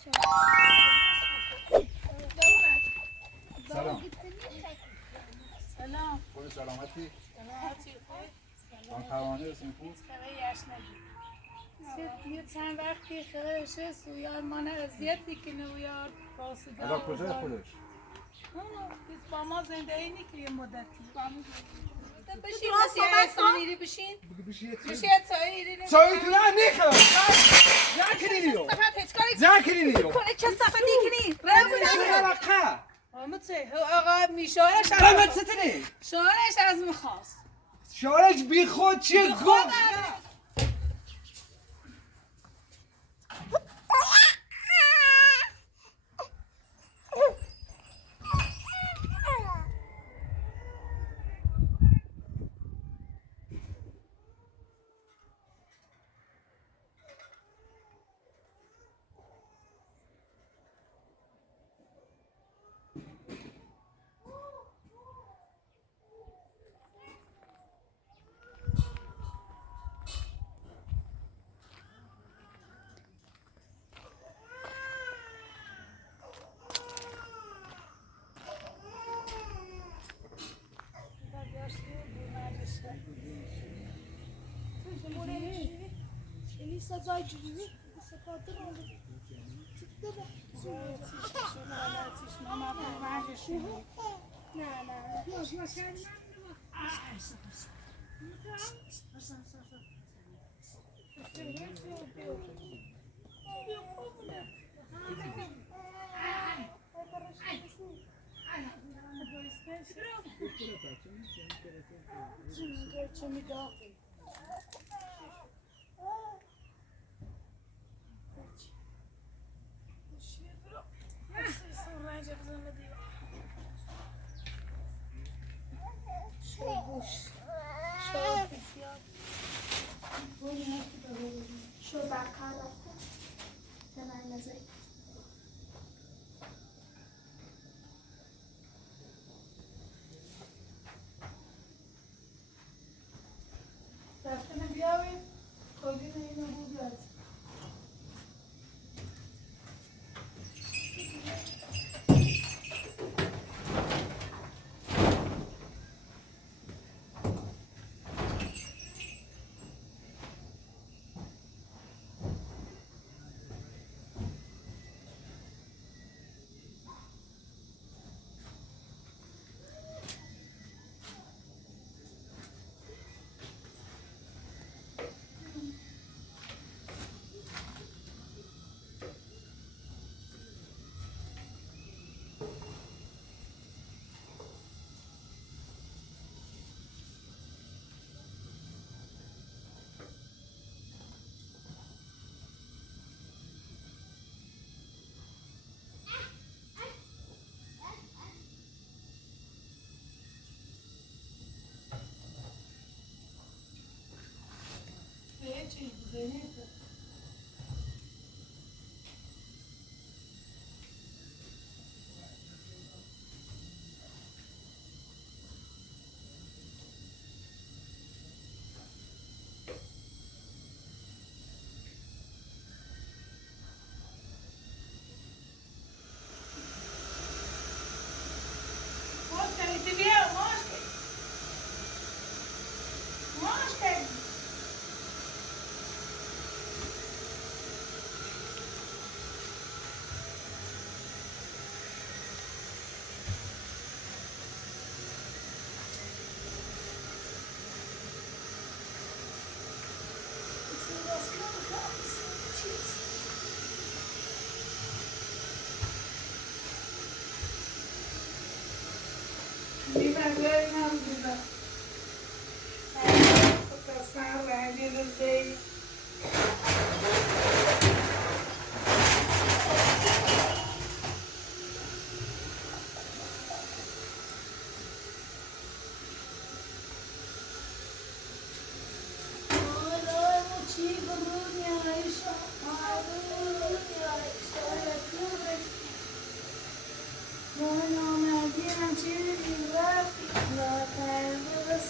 سلام. سلام. خوبی سلامتی؟ سلامتی خوبی؟ من پروانه هستم خوب. خبری یشنگی. یه چند وقتی خبرشه سویان من اذیتی کنه و یار قاصده. حالا کجای خودش؟ با ما زندگی نکنی مدتی. بشین مسیح میری بشین. بشین چایی تو نه نیخوام. زاکرینیو. زاکرینیو. کنه چه صفحه دیکنی؟ رقا. آقا میشارش قامت ستنی. شارش از میخواست. شارج بی خود چیه گفت؟ سزای جوری سپاده رو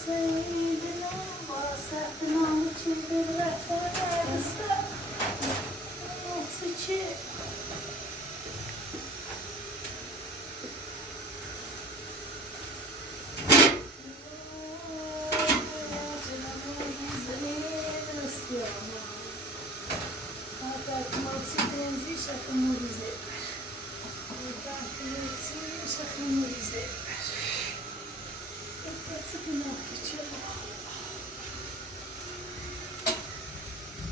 Seyidina, bahsettin onu çizdir ve شخص موریزه شخص موریزه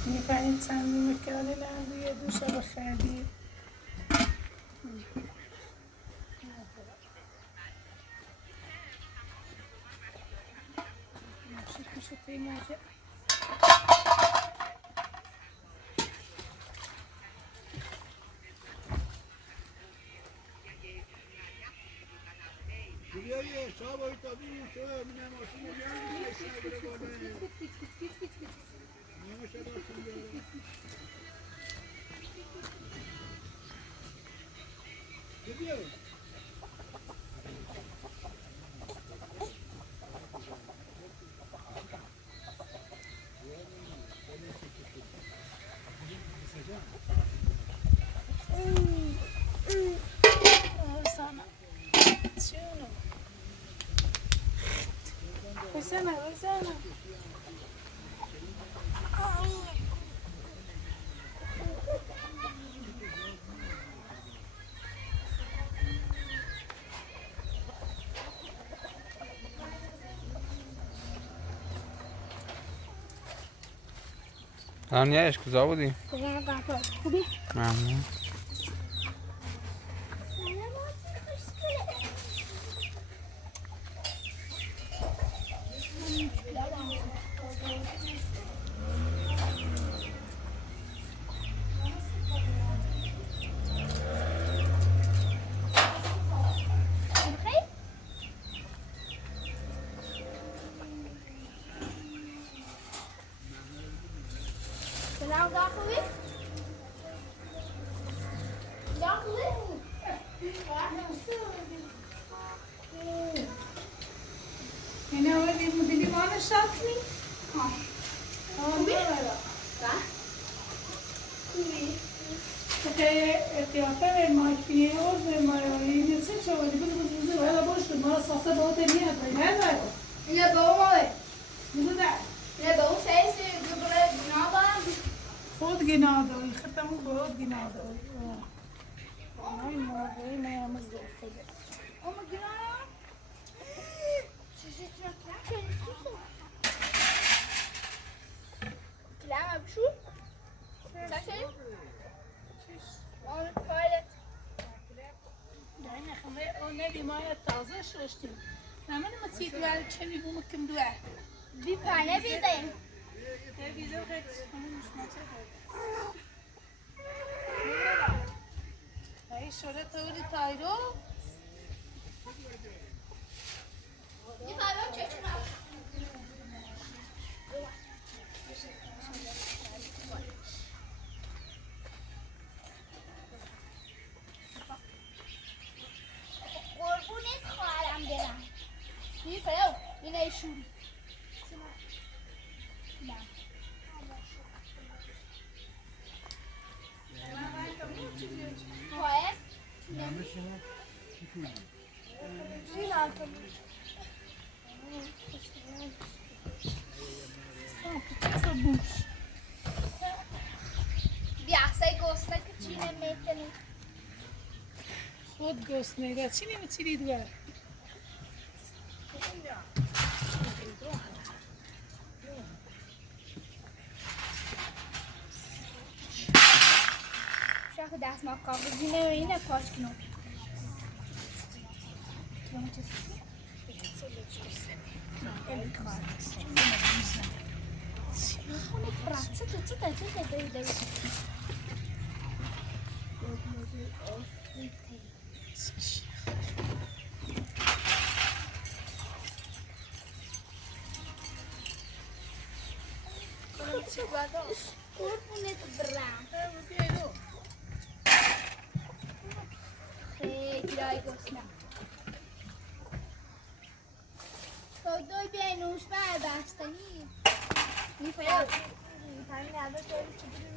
میفهمید چند مکاله لحظه دوشه بخردی میشه پیماجه بزنه نیش کجا بودی؟ بزنه قهوه خوبی؟ ممنون. سلام خوبی؟ یعنی اول دیدی مال شاتمی؟ خوبی؟ که قیافه مایکی و مایایی چه شوی بود ولا باش ما ساسه بود میاد نه نه بابا نه نه بابا سیسی دوباره گناه دارم خود گناه داری ختم خود گناه داری آی موقعی ما هم زوفه اما گناه چیزی چرا لما بشو تشري اون توالت دايما خمي او نبي مايه تازه شوشتي نعمل ما تسيت وعلى كم يبو مكم دواء بی پانه بیزیم تلفزيون غير مش ماتشات هاي شوره تولي تايرو یه فرمان چشم قربونت خواهرم برم بی فرو اینه شوری نه خواهر بیاسای گوسته که چی نمیکنی خود گسنه ده چی نمیتیری دوار شاخ دست ما کاغذی نمینه پاش کنم خونه فراتسه تو دایی قربونت برم خیلی رای گسنم تا دوی بینوش برداشتنی میفرم همین عدد داری چجوری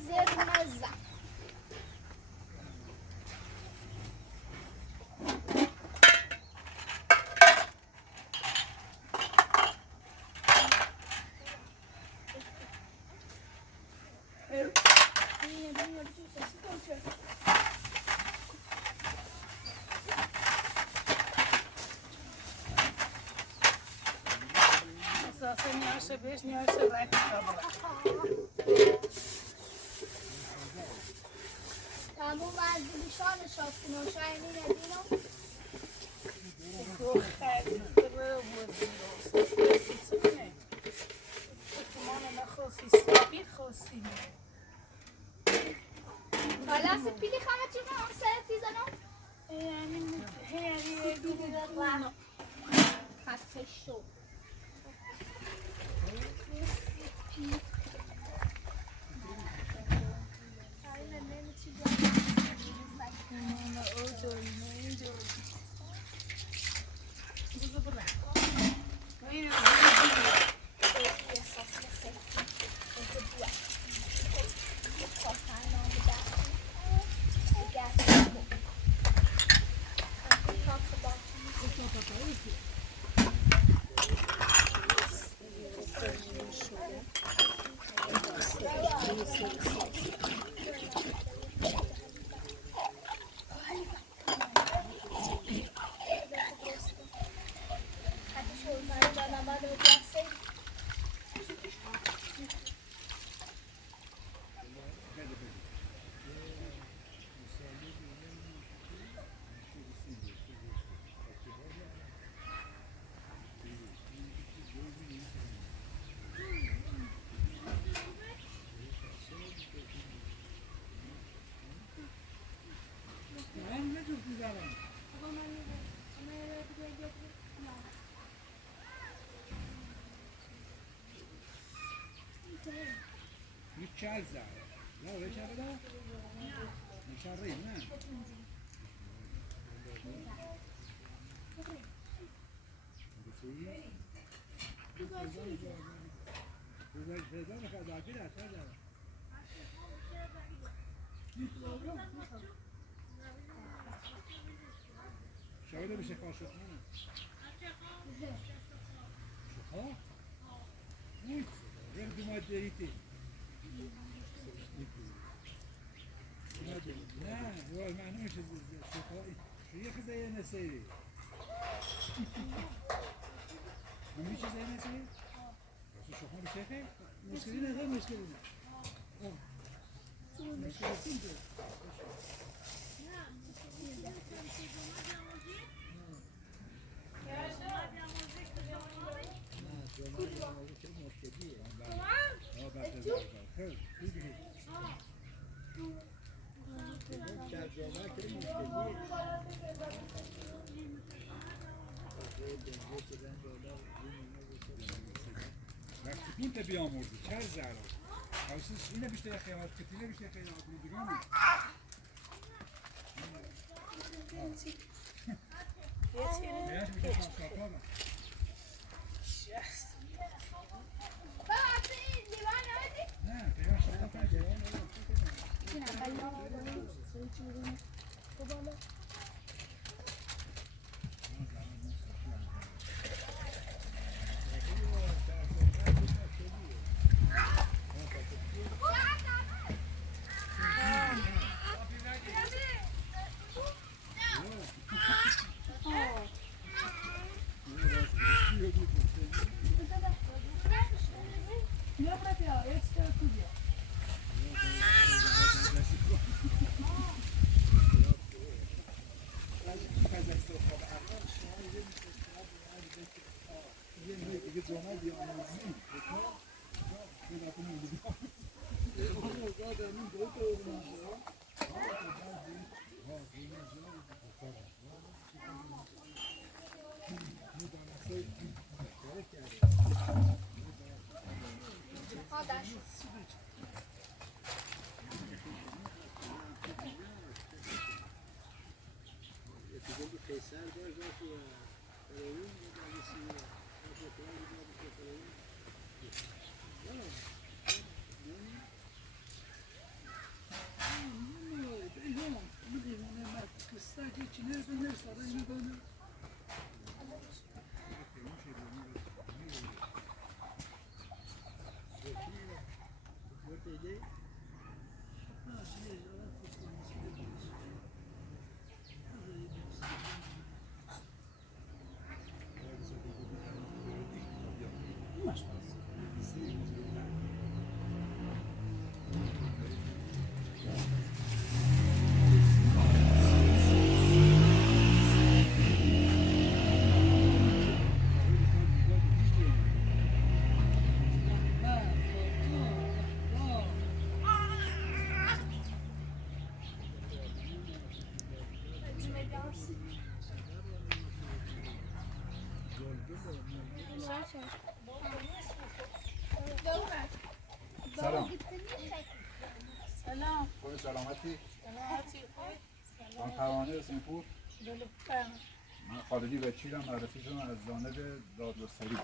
زر مزم اساسا نیاشه بهش نیاشه رنگ کابلا تموم از بلیشان شافتون و شاینی ندینو گو خیلی رو بودیم سیسی نه اتمانا نخواستی سابی خواستی حالا سپیدی خواهد چی من سرت دیزنم یعنی هیری دیدی رفت خطه شو چهل زد نه اوه چه بدا؟ نشاره نه شاید بشه کار شد نه شد نیست یک دو ماه دیریتی نه هو المعنى شفائي شو ياخذ زي نسيري مش زي نسيري بس شو ما بشكل مشكلة غير مشكلة مشكلة وقتی کنت بیاموزی چه زرا حواسش اینه بیشتر خیانت کتیله بیشتر خیانت میدگانه بیاش بیشتر شاپا با نه بیاش شاپا جوان سلام. سلام. خوبی سلامتی؟ سلامتی خوبی؟ من پروانه سنپور. بله. من خالدی وکیلم، معرفی شدم از جانب دادگستری.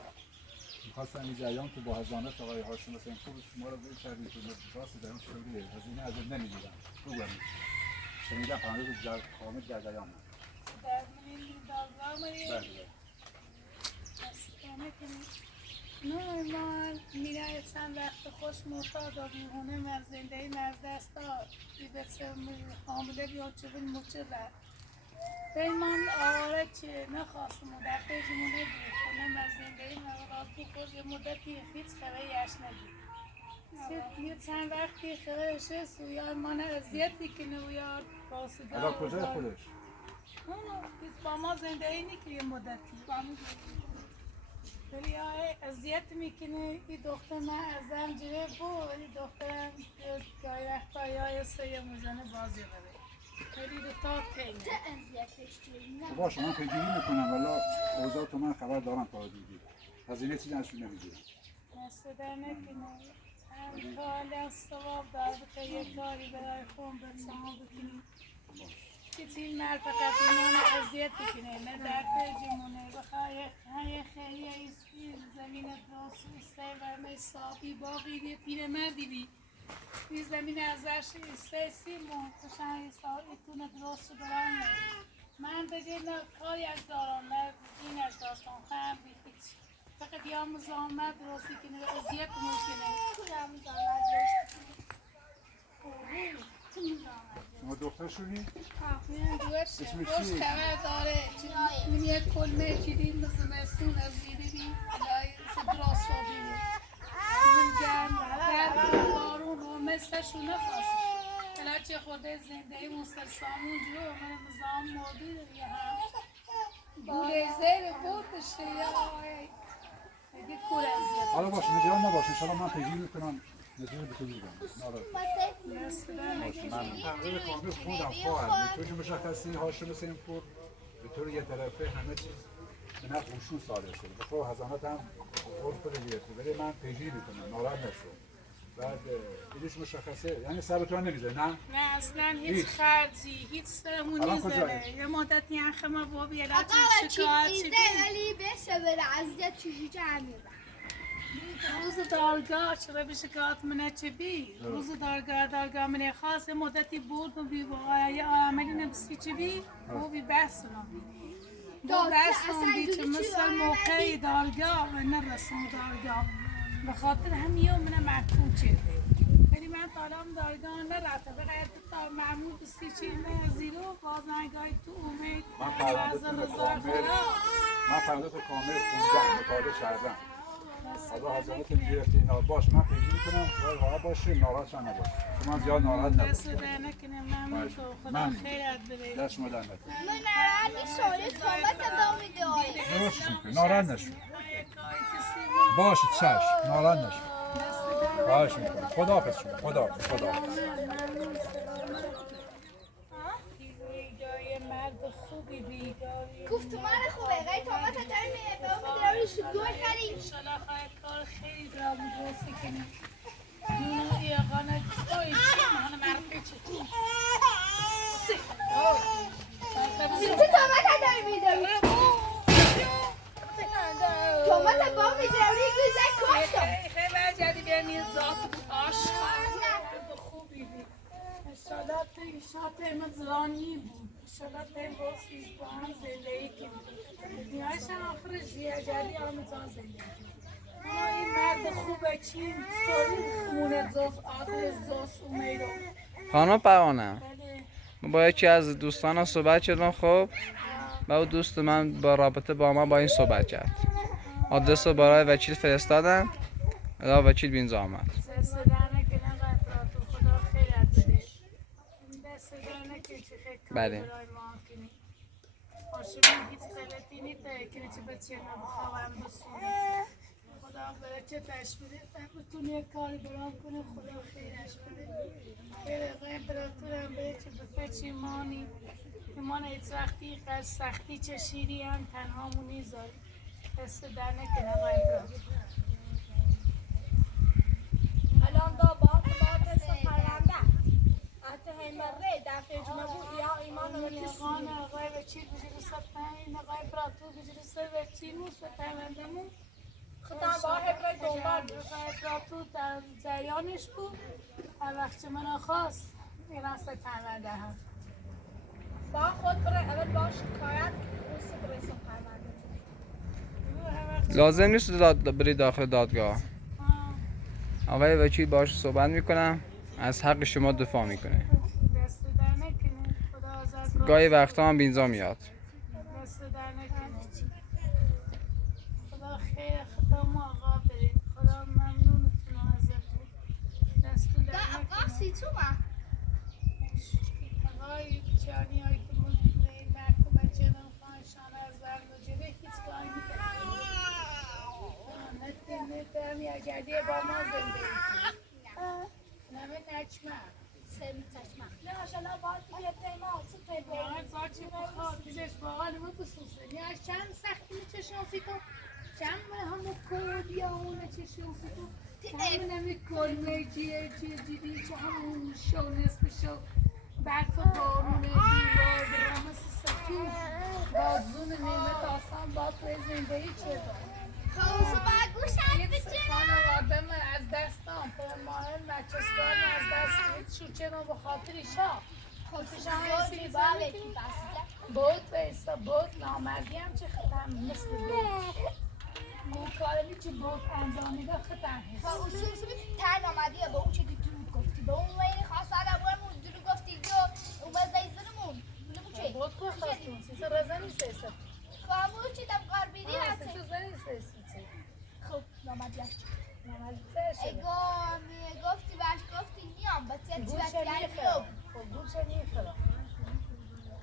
می‌خواستم این جریان تو با حضانت آقای هاشم سنپور شما رو بشنوید تو راست در اون شغلیه. هزینه از این نمی‌گیرم. خوبه. شنیدم پرونده رو کامل در جریان من. در این دادگاه مری؟ بله. نورمال میره چند وقت خوش معتاد و میهونه از زندگی از دست داد بچه حامله بیاد چه بین مچره پیمان آواره چه نخواستم و در پیجمونه بود خونم از زندگی راستی خوش یه مدتی هیچ خبری اش ندید یه چند وقتی خبرش سویان من اذیتی که نویاد باسده حالا کجای خودش؟ با ما زندگی نکری یه مدتی ولی اذیت میکنه این دختر من ازم جره بود ولی دخترم گاهی وقتا یا سه موزنه بازی بره ولی دو تا تینه باشه من پیگیری میکنم والا اوضاع تو من خبر دارم تا دیگه هزینه چیزی ازشون نمیگیرم نصده نکنه هم کالی از ثواب دار بکن یه کاری برای خون بچه‌ها بکنی که این مرد فقط ایمان اذیت بکنه نه در پیجمونه بخواه یه خیلی ایستی زمین درست ایسته و مسابی باقی دی پیر مردی بی این زمین ازش ایسته سیمون کشن ایتونه درست برانه من بگه نه کاری از دارم نه اینش داشتم خواهم بی هیچ فقط یا مزامت درستی کنه اذیت ممکنه کدام زمان شما دختر شدی؟ میرم دوست اسمش خوش چیه؟ خبر داره این یک کلمه چیدیم مثل مستون از دیده بی الهی درست آبی من گرم بارون و مثلشو نخواست الهی چه خوده زنده مسترسامون جو من مزام مادی دیگه هم بوده زیر بود بشه یا اگه کور ازیاد حالا باشه نگران نباش انشاءالله من پیگیری میکنم نتیجه به تو میدم من تقریب کامل خوندم خواهد به طور مشخصی هاشم سنپور به طور یه طرفه همه چیز به نفع اوشون صادر شده به طور حضانت هم عرف بده گرفته ولی من پیگیری میکنم ناراحت نشو بعد ایدیش مشخصه یعنی سر تو نمیذاره نه؟ نه اصلا هیچ خرجی هیچ سرمونی الان کجایی؟ زده یه مدتی هم با بیالا اقا شکایت چی چی ولی بشه بره عزیزت چیزی جمعی روز دارگاه چرا به شکایت منه چه بی روز دارگاه منه خاص مدتی بود و بی یه عملی نبسی چه بی و بی بحث نبی با بحث نبی چه مثل موقعی دارگاه و نرسم دارگاه به خاطر همیه منه محکوم چیده ولی من طالم دارگاه نرفته بقید تا معمول بسی چی زیرو باز نگاهی تو امید من پرونده تو کامل خوندم مطالعه کردم حالا حضرت گرفتی اینا باش من پیگیری کنم راحت باشه ناراحت شن نباش شما زیاد ناراحت نباش دست در نکنه ممنون تو خدا خیرت بده دست شما در نکنه من نرانی سالی صحبت با میده درست میکنه ناراحت نشو باشه چشم ناراحت نشو باشه میکنه خداحافظ شما خداحافظ مرد خوبی بیگاری گفت من خوبه غیر تامت داری میره به اون داری شکوه خری انشالله خواهد کار خیلی را بگوستی کنی نونو ایقانه توی چی مانه مرفی چی چه تامت داری میره تامت با میداری گوزه کاشتم خیلی جدی بیانی ذات عاشق خوبی بی انشالله توی شاط مزرانی بود انشالله توی باسیز با هم زندگی کنی نیایش هم آخرش جدی آمزان زندگی کنی این مرد خوبه چی ستوری خمونه زاز آدر زاز امیدو خانم پروانه من با یکی از دوستانم صحبت کردم خب و او دوست من با رابطه با ما با این صحبت کرد آدرس رو برای وکیل فرستادم و وکیل به اینجا آمد دست در نکنه قطعا تو خدا خیرت بده دست در نکنه چه خیلی بله. کار برای ما کنی هاشمی هیچ غلطی نیده که چه بچه نبخواهم بسونه خدا برای چه تشبیره بتونی یک کاری برام کنه خدا خیرش بده خیر غیب براتورم به چه بفچی مانی ایمان هیچ وقتی از سختی چشیری هم تنهامون نیذاری دست در نکنه باید الان دا با تست پرونده حتی همه دفعه جمعه یا ایمان رو ایمان آقای و چی بجرسه پایین آقای براتو بجرسه و چی موسه پروندمون خودم با هبره دنبال آقای براتو در جریانش بود هر وقت من خواست میرسه پرونده هم با خود بره اول باش کارت اوست برسه پرونده لازم نیست بری داخل دادگاه. آقای وکیل باش صحبت میکنم، از حق شما دفاع میکنه. دست در نکنه خدا آزاد گاهی وقتا هم بینجا میاد. دست در نکنه خدا خیر خدا ما آقا برید خدا ممنونتون ازتون دست در نکنه سی تو ما آقای جانی هایی که مطمئن محکومه جنم خواهشان از زرد و جبه هیچ کاری نکنه نتیمی اگردی با ما زندگی نمه نچمه سمی چشمه نه شلا باید بیاد پیما چی پیما آقای زارچی بخواد دیگش باقا نمه بسوسه نیاز چند سختی چشناسی تو چند همه کودی همونه چشناسی تو چند نمی کلمه جیه جیدی چه همون شو نصف شو برف بارونه دیوار برام سستون بازون نعمت آسان باز به زندگی چه دارم خوصو باید گوشت بچه خانواده من از دستم پرماهن بچه‌سپار از دست شوچه رو به خاطر شاه زوری باید کی بسیده بود بیستا بود نامردی هم چه خطر مثل بود اون کاری که بود انجامیده خطر هست اصول تن آمدی با اون چه دروغ گفتی با اون وین خواست آدمون دروغ گفتی جو اون باز بیزنمون بودمون چه بود که خواستون سیسه رزا نیست ایسا کامو چی دم کار بیدی هسته سیسه زنی نیست خب نامدیش نامردی شده ایگو گفتی باش گفتی نیام بسیار چی گوشه بسیار میخورم خب گوشه میخورم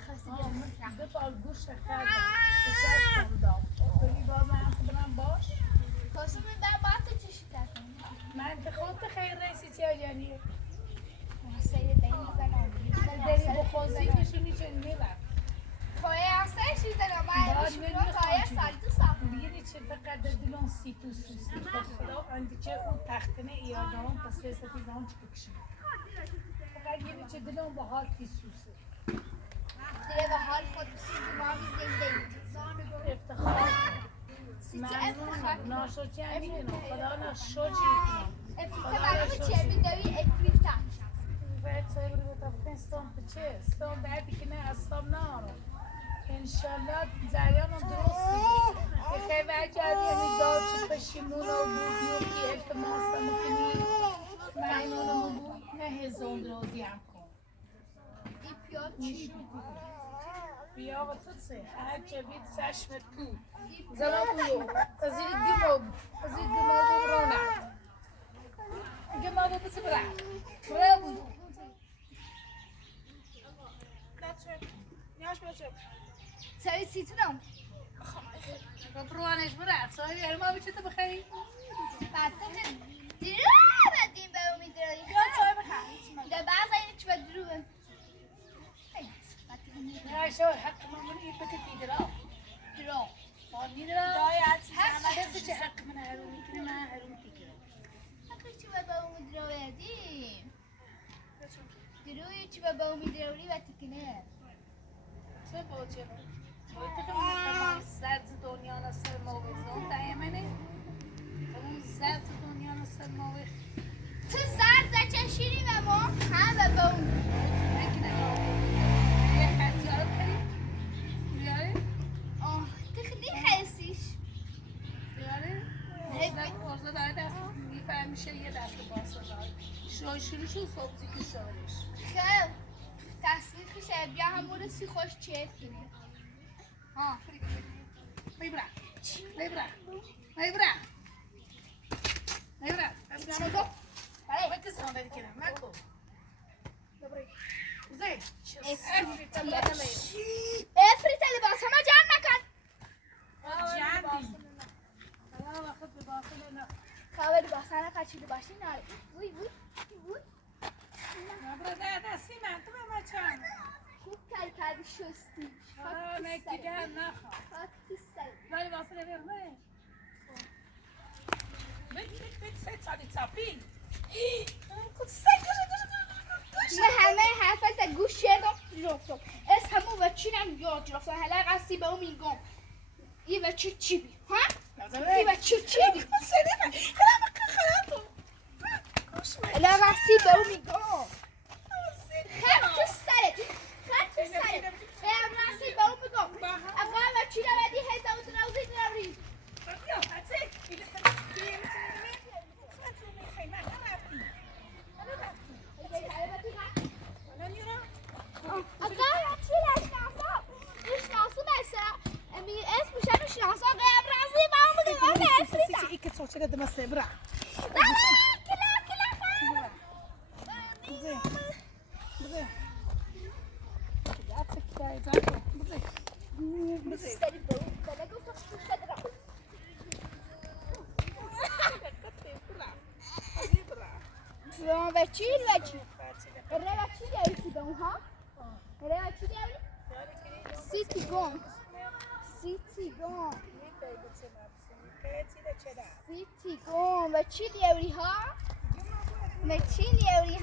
خستی دو پال گوشه کردم بچستم دام ولی باز هم برم باش خواستم این در باید چشی تکنیم من به خود خیر رئیسی چی آجانی سیر دایی میزنم داری بخوزی نشونی چه میبر توی اصلا شیزنم باید شکران تایه سال تو سال بیری چه فقط دلون سی تو سوسی خدا اندی چه اون تختنه ایادان پس ستی زمان چه بکشیم فقط بیری چه دلون با حال تی سوسی دیگه به حال خود سیزی مامی زنده افتخار سیزی افتخار ناشوچی هم میدونم خدا ناشوچی میکنم افتخار برای چه میدوی افریفتن باید سایه برو بطا استان بچه استان بعدی که نه استان نارم انشالله جریان رو درستی که خیلی وجدی امیزار چه پشیمون و بودیو که التماس مکنی معنونمو بود نه هزون روزی هم کن این پیاد چی بود؟ بیا و تو سه هر جبید چشمت بود زمان بودو از این گمو برانت گمو بسی برا بودو سری سیتونم بروانش برات سایه ارما بچه تو بخری بعد تو که درو بدیم به امید داری خیلی سایه بخیر در بعض این چه درو نه شو حق من این بکتی درا مانی درا کسی چه حق من هرون میکنه من هرون تیکرم حقی چه به امید درو بدیم دروی چه به امید دروی و تکنه چه باچه تو که من زرد دنیا نستر موزون دایمنه اون زرد دنیا نستر موز تو زرد چشیری و ما همه به اون نکنه یه خطیارت کنیم بیاره تو خیلی خیستیش بیاره ارزا داره دست میفهمیشه یه دست باسه داره شروع شو سبزی که شورش خیلی تصویر شه بیا همون سی خوش چیف کنیم میبرم از نمه دو بله باید کسی آنده کنم نکو دوباره زی افریت لباس همه جمع نکن وقت به باطل نه خواه لباس همه قچیده باشی ناره وی نبرا ده دستی من تو به ما چند خوب کردی شستی نکیگر نخواه خاکی سر ولی واسه بگه بگی سه سالی تاپی من همه حرفت گوش کردم رفتم از همون بچینم یاد رفتم حالا قصدی به اون میگم یه بچه چی بی ها؟ یه بچه چی بی حالا قصدی به اون میگم خط تو سرت بهم قصدی به اون میگم اقا بچی رو بدی هزا و تنوزی نوری چه قدم سبرا و چی دیوری ها؟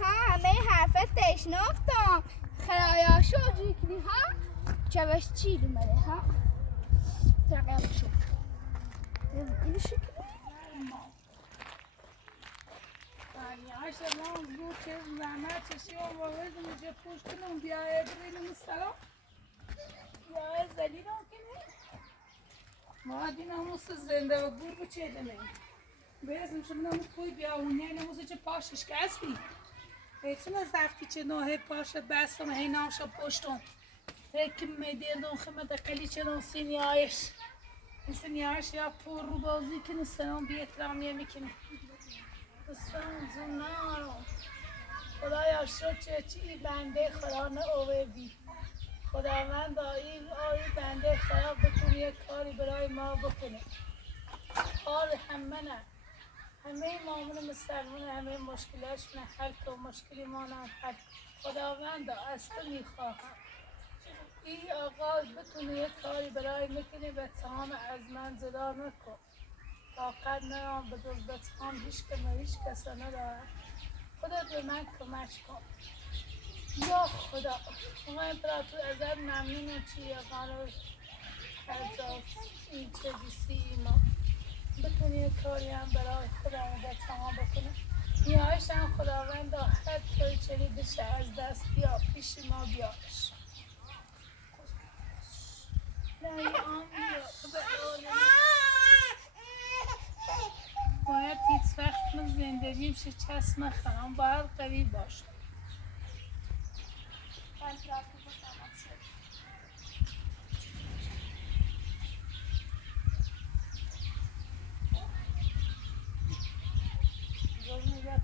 همه حرفت تشنفتم خیایاشو جیکنی ها چوش چی دومده ها ترقیم شو اینو شکلی عشان بود که زحمت چشی و وارد میشه پوش کنم بیایه بریم سلام بیایه زلیدم کنه ما دین هموس زنده و گور بچه دمه برسیم شد نموز کوی بیا اونیه نموز چه پاشش کسبی ایتونه زفتی چه نوه پاش بستم هی نامشا پشتم هیکی میدیدم خیمه دقلی چه نو سینیایش این سینیایش یا پر رو بازی کنه سنم بی احترامیه میکنه دستان زنارو خدایا شد چی بنده خدا نه اووردی خداوند این بنده خدا بتونه یک کاری برای ما بکنه حال همه نه همه مامون مسلمان همه مشکلاشون حل کن مشکلی ما نه حل خداوند از تو میخواهم این آقا بتونه یک کاری برای میکنه به تمام از من جدا نکن طاقت ندارم به جز به تمام هیچ کس ندارم خدا به من کمک کن یا خدا من برای تو ازت ممنونم چی قرار از این چیزی ایمان بتونی یک کاری هم برای خودم به تمام بکنه نیایش هم خداوند هر طوری چلی بشه از دست بیا پیش ما بیارش باید هیچ وقت من زندگیم شه چسم خرم باید قوی باشم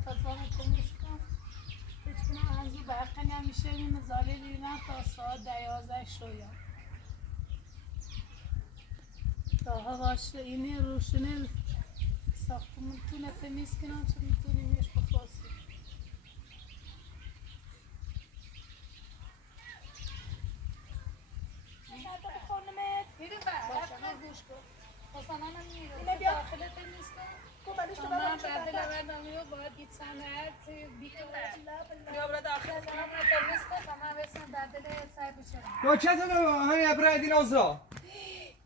تازه کنم بچکنم هنگی برقی نمیشه این مزاله دیدم تا ساعت 11 شویم تا هواش اینه روشنه ساختمون تونه تمیز کنم چون میتونیمش بخواستیم دیگه برقی گوش کن مثلا من میره داخل تمیز کنم من بعد لبردامی و باید دید سنت یا برای داخل کنم رو تمیز کن تا من بسیم بعد سعی بچرم تو چه تو همه برایدین آزرا؟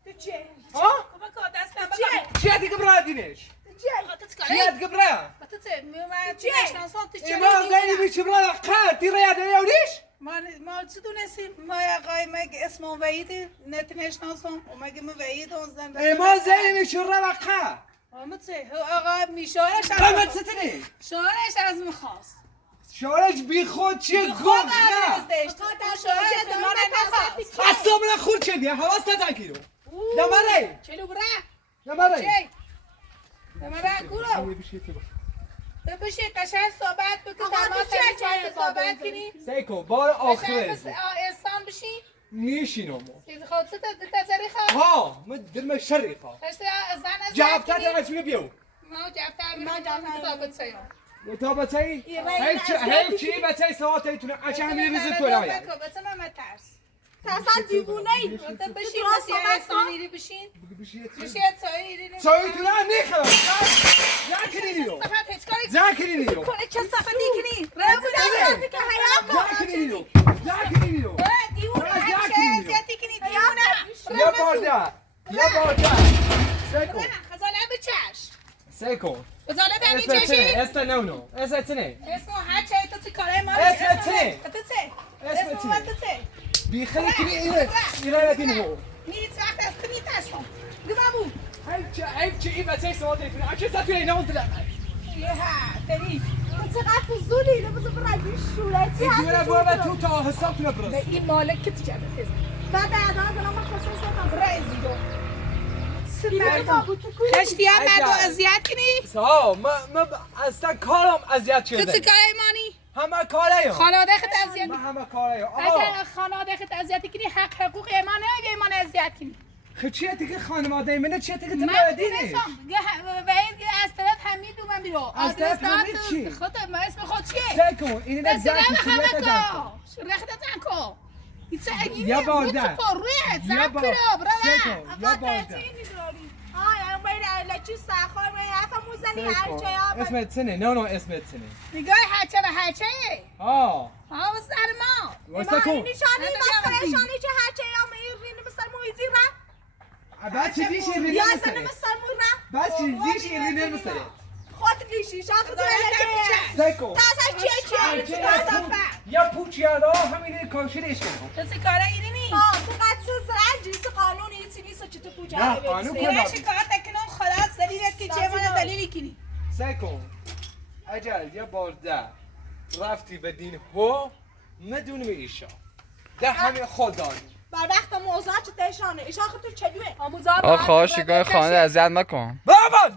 تو چه؟ ها؟ کمک دست نبا چیه دیگه برایدینش؟ چیه دیگه برای؟ تو چه؟ من چه نشناسم تو چه؟ ایما زنی بیچه برای قد دیره یاده یونیش؟ ما چه دونستیم؟ ما آقای مگه اسم اون وحیده نشناسم و مگه من وحید اون زن ایما زنی بیچه برای قد اما چه؟ آقا میشارش قمت ستنی؟ شارش از میخواست شارش بی خود چیه گوه شارش ما نخواست اصلا من خور چندیه حواست تنکی رو نماره چلو برا نماره چه؟ نماره کورو بشه قشنگ صحبت بکن در ما تمیز صحبت کنی سیکو بار آخره انسان بشی میشینم چیز خود ست تزری خواه ها من دلم شری خواه خشته زن از جفتر دقیقه چی بیو ما جفتر تا بتسیم تا بچه‌ای هیچ چی بچه‌ای ساعت ایتونه قشنگ میریزه تو لایه بچه من ترس اصلا دیوونه ای بشین سانی بشین بشین سایی سایی تو نه میخوام زاکرینیو زاکرینیو چه صفحه دیکنی زاکرینیو زاکرینیو دیونه یا بارده سیکو خزانه بچش سیکو خزانه دنی اسم چشی تنه اسم نونو اسم تنه اسمو هر چه تو چی کاره ما اسم تنه اسمو تو چه بیخیلی کنی ایره ندینو نیت وقت از کنی تستم گمابو عیب چه این بچه سوال دیکنه اچه ساتو اینا اون دلم یه ها تری چقدر فضولی اینو بذار برای شورتی این دوره باید تو تا حساب تو نبرس این مالک که تجربه هست بعد از الان ما خصوص ساتم رئیسی دو خشتی هم مردو اذیت کنی سا ما اصلا کارم اذیت تو شده چی کاره مانی همه کاره خانواده خود اذیت من همه کاره اگر خانواده خود اذیت کنی حق حقوق ایمان نه ایمان اذیت کنی خب چیه دیگه خانواده منه چیه دیگه تو من بایدینش و این از طرف حمید اومد بیرو از طرف حمید چی؟ خود ما اسم خود چیه؟ سیکو اینه نه زن کشیده تا زن کن شرخت زن کن یا بارده زن پیرو سیکو یا آقا بارده ترتیب می‌داری آیا باید علچی سخار باید حرف موزنی هر جای آب اسمت سنه نه اسمت سنه نگاه هرچه و هرچه آه ها سر ما واسه کن نشانی مسخره شانی چه هر جای آب میرین مثل مویزی را بعد چی دیش این یا رینه زن مسته مثل موی را بعد چی دیش این رینه مسته خود لیشی شاخ تو علچی سیکو تازه چیه یا پوچیا را همینه کاشیرش کن تو چی کاره ایری نی؟ تو قد سرنجی قانون ایتی نیست چه تو پوچه نه قانون سیره کنم شکایت کنم خلاص دلیلت که چه من دلیلی کنی سیکو اجل یا بارده رفتی به دین هو مدون می ایشا ده همه خودانی بر وقت موضوعات چه تشانه ایشا خود تو چلوه آموزار آقا خواهش میکنم خانه اذیت نکن بابا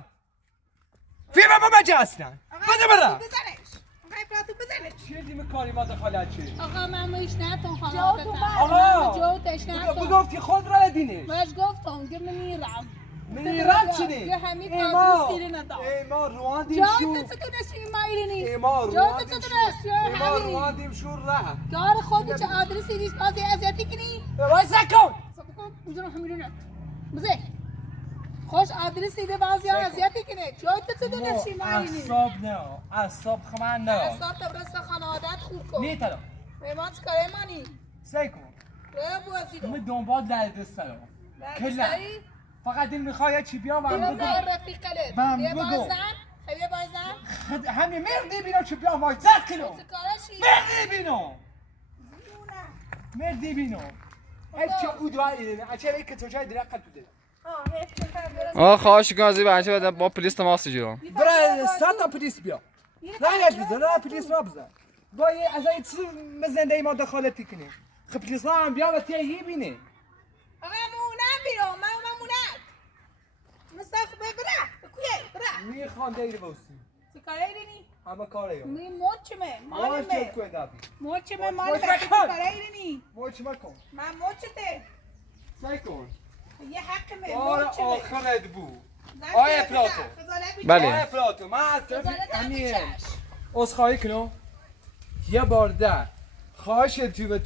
فی بابا مجاسنا بده برا بزنش آقای پراتو بزنش چیه دیم کاری ما دخالت چی آقا من میش نتون جا خانه تو آقا جوتش نتون بگفتی خود را دینش باش گفتم که من میرم میرم چی یه همین ایما آدرس دیره ندام ایما رواندیم جا شو تو تونستی مایلینی ایما جا تو رواندیم تونستی شو ایما همین رواندیم شو راه کار خودی چه آدرسی نیست بازی اذیتی کنی وایسا کن صبر کن میذارم همین رو بزه خوش آدرسی ده بازی ها اذیتی کنه جا تو تونستی مایلینی اعصاب نه اعصاب خمان نه اصلا تبرست خانوادت خوب کن نیترا ایمان چه کاره مانی سیکو رو بازی رو من دنبال دردسرم کلا فقط این میخوای چی بیا من بگو رفیقلت من یه بگو. بازن خیلی بازن همین مردی بینا چی بیا ما زد کنو چه کارشی مردی بینو مردی بینو هیچ چه او دعا ایده اچه ای که تو جای درق تو دل آقا خواهش میکنم از این بچه بده با پلیس تماس بگیرم برای ساعت پلیس بیا رایش بزن رای پلیس را بزن با یه از این چیز زنده ما دخالتی کنیم خب پلیس را هم بیا و تیه بینه آقا مونم بیرون من مونم مستخ برا کوی برا میخوان دیر بوسی چه کاره ایرینی همه کاره یا می موچمه باش چه مالمه کوی دابی موچمه مال موچ چه مکن. کاره ایرینی موچ مکن من موچته سعی کن یه حقمه بار موچمه آخرت بو آیا پلاتو بله. آیا پلاتو من از طرف خجالت همین نکش. عذرخواهی کنم یه بار ده خواهش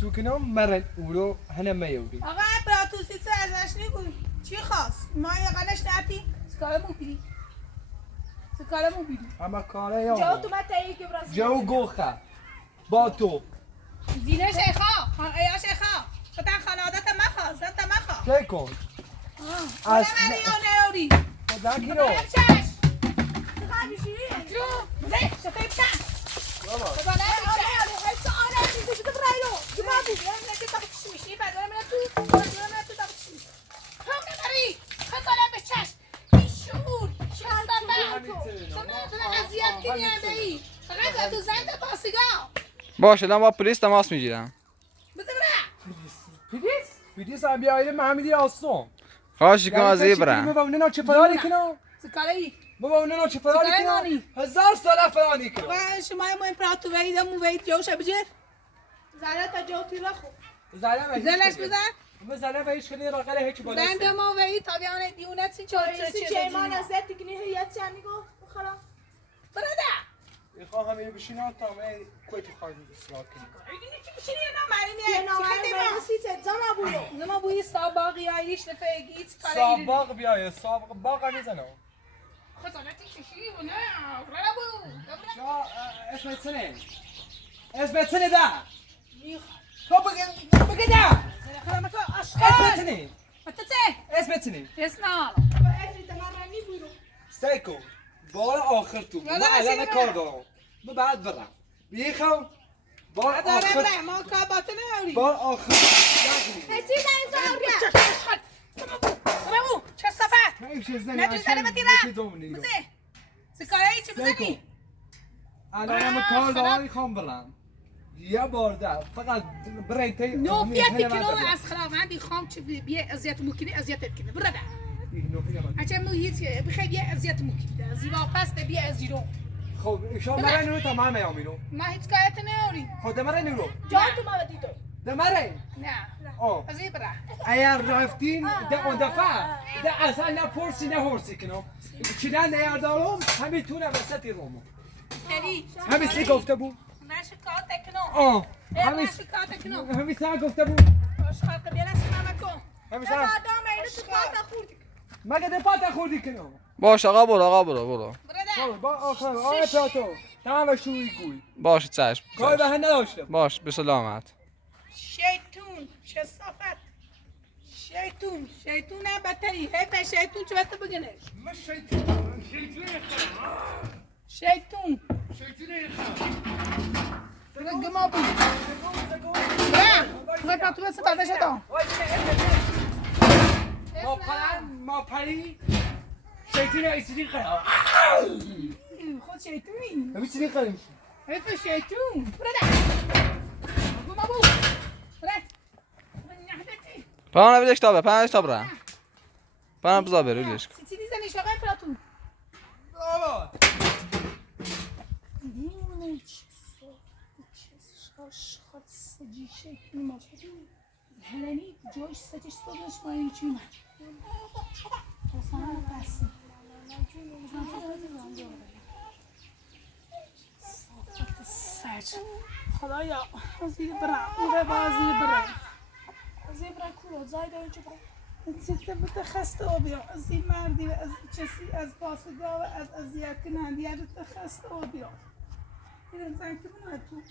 تو کنم مرن او رو هنه میوری آقا براتوسی تو ازش نگو چی خواست ما یقنش نتی چکاره مو بیری چکاره مو بیری همه کاره یا جا تو من تایی که براسی جو گوخه با تو زینه شیخا ایا شیخا خودن خانوادت مخوا زنت مخوا چه کن آه از- ولی یا نیوری زنگی رو چش چقدر میشیری جو زی شفای بچن بابا خدا نمیشه حیث آنه میزه بزه برای رو جمع بود یه نگه تا چی میشی بعد من تو بعد من تو تا چی میشی هم نبری خدا بچش بیشور شستم زمان تو اذیت کنی ای فقط تو زنده باسیگا باشه الان با پلیس تماس میگیرم بزن برا پیدیس هم بیایده محمدی آسون خواهش میکنم از این برم بابا اونه چه فراری کنم سکاره بابا اونه چه فراری چیکار کنم کنی؟ 1000 ساله فراری کنم و شما مو امپراتور وحید مو وحید جوش بجر زنه تا جا تو رخو زدم زلش بزن من زدم و هیچ کنی راقل هیچ بالا زنده ما وحید تا بیان دیونت سی چه چه چیمان از ذاتی کنی هیئت چه میگو بخلا برادر میخوام همین بشینم تا من کوی تو خواهی بسیار کنیم چی میشینی نه معنی یه نه نامه چی رو سیت زما بوی ساباقی هایش لفیگیت سابق بیایه سابق باقا میزنم خطانتی شیشی و نه رابو جا اسمت سنه اسمت سنه ده تو بگه ده اسمت سنه اسمت سنه اسنا سیکو بار آخر تو من الان کار دارم من بعد برم بیخم بار آخر ما کابات نهاری بار آخر هستی در زاریا رابو چه صفت حیفش زنی نداری زنی بتیرم سکایی چه بزنی الان همه کار دارم میخوام برم یه بار ده فقط برای نو فیاتی کلو از خلاوندی خام چه بیه اذیت ممکنه اذیتت کنه برده اچه مو هیچ بخیر بیه اذیت ممکنه زیبا پست بیه از جیرو خب شما مرای نورو تا من میامینو ما هیچ کایت نهاری خب دمره نورو جا تو ما بدی تو دمره نه آه از این بره اگر رفتین ده اون دفعه ده اصلا نه پرسی نه هرسی کنم چیدن اگر دارم همیتونه وسطی رومو داری همی سی گفته بود نشه کار تکنو آه همی نشه کار تکنو همی سا گفته بود باش خاطر بیان اسمم کن همی به سا آدم اینو تو پاتا خوردی مگه ده پاتا خوردی کنم باش آقا برو برده با آخر آه پاتو تمام شوی گوی باش چشم کار به هم نداشتم باش به سلامت شیطون چه صفت شیطون هم بدتری حیف شیطون چه وقت بگنه من شیطون شیطون گما بود برم تو بسه بده شد ما پری شیطون ایسیدی خراب خود شیطونی همی چیزی خریم حیف شیطون برده گما بود برده پانا بیلش تاب را پانا بزا برو بیلش چی دیزنی شاقه پراتون بابا دیونه چه شاش خود سجی شکل ماچه هلنی جایش سجش صدش مایی چی من حسن پسی صافت سج خدایا زیر برم اوه با زیر برم زیر برم کورو زای دارم چه برم چیزه بوده خسته آبیا از این مردی و از چسی از پاسگاه و از اذیت کنندی از خسته آبیا این زن که بنا تو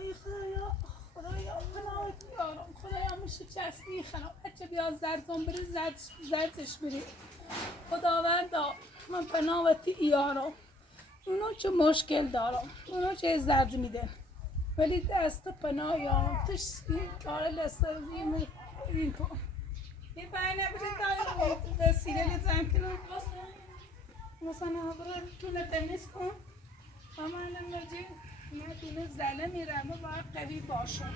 ای خدایا پناهت بیارم خدایا میشه چست میخرم بچه بیا زرزان بری زرزش بری خداوندا من پناهت ایارم اونو چه مشکل دارم اونو چه زرد میدن ولی دست پناه یارم توش این کار لسازی این کن این پای نبشه دارم وسیله زن کنم مثلا برای طول تمیز کن و من نمیجی من دونه زنه میرم و باید قوی باشم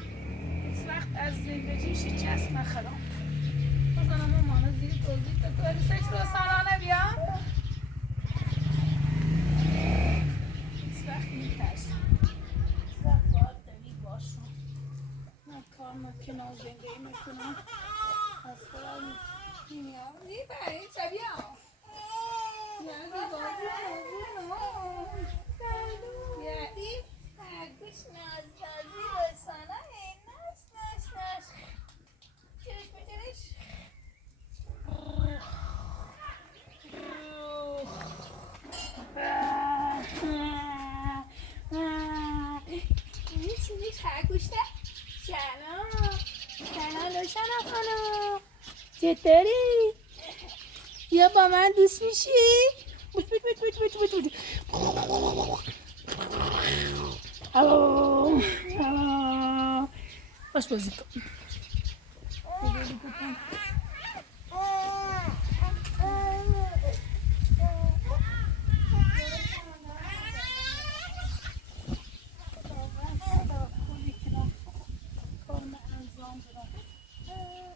هیچ وقت از زندگیش چست نخرم مثلا مامان زیر توضیح بکنی سکس رو سانانه بیام هیچ وقت میترسم هیچ وقت باید قوی باشم من کار میکنم زندگی میکنم از خودم میام میبری چه بیام یعنی بازی این گوش نازدازی رسانه نش چرش بچرش این چیزی خرگوشته سلام روشنا خانم چطوری؟ یا با من دوست میشی؟ باش بازی کن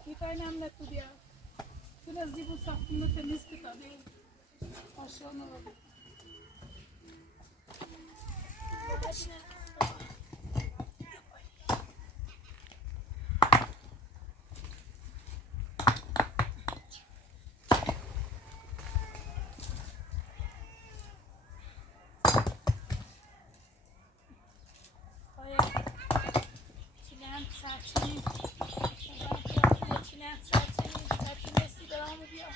میتونم نتو بیا تو نزدیک و ساختمون رو تمیز کتابی آشان رو سرچینی چینه سرچینی سرچینی برام بیا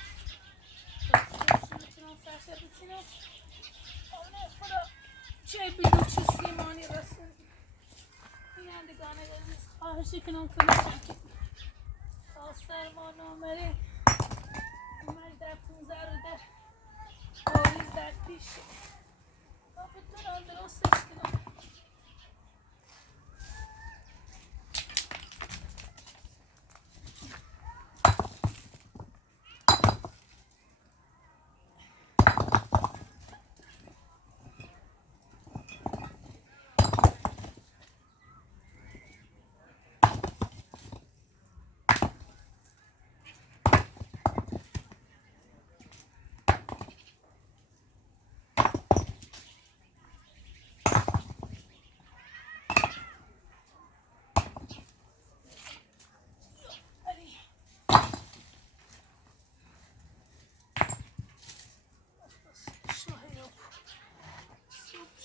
شروع سرچه بتینم آنه خدا چه بیدو چه سیمانی رسون بینندگان عزیز خواهشی کنم که آستر ما نامره اومد در 15 رو در پاریز در پیش تا بتونم درستش کنم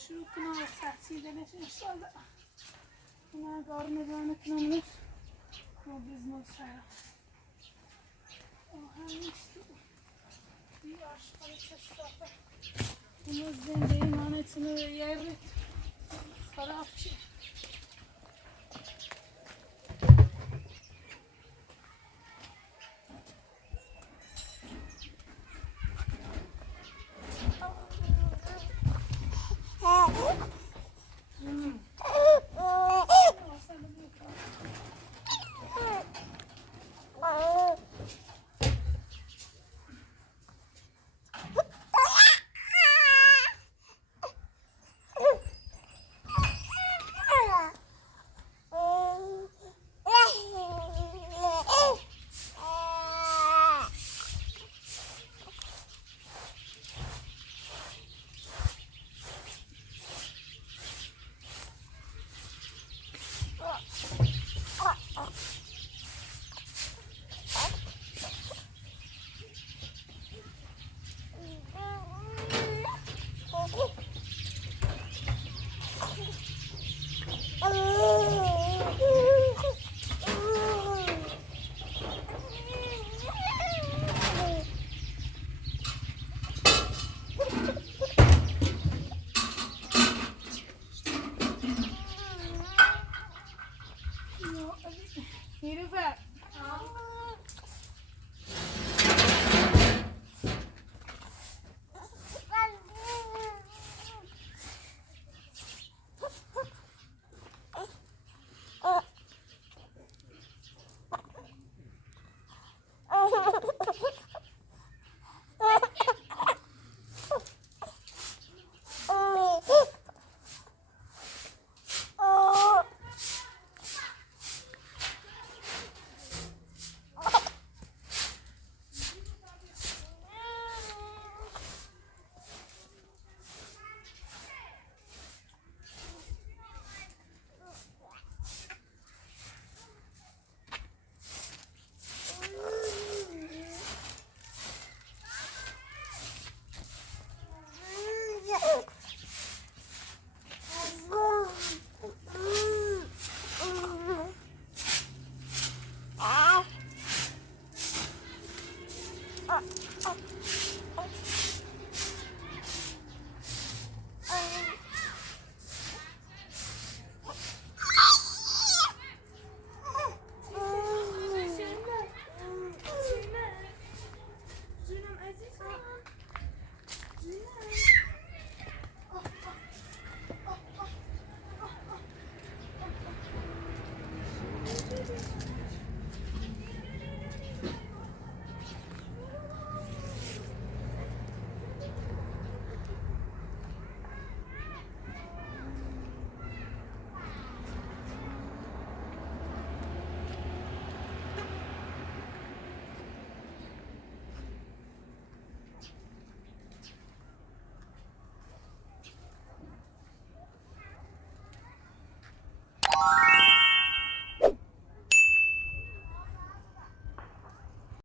شروع کنم و تحصیلش انشالله من کار میدانه کنم نیست و بیزنس سر آهن نیست بیاش خالی چستافه اونو زنده ایمانتون رو یه رید خراب چیه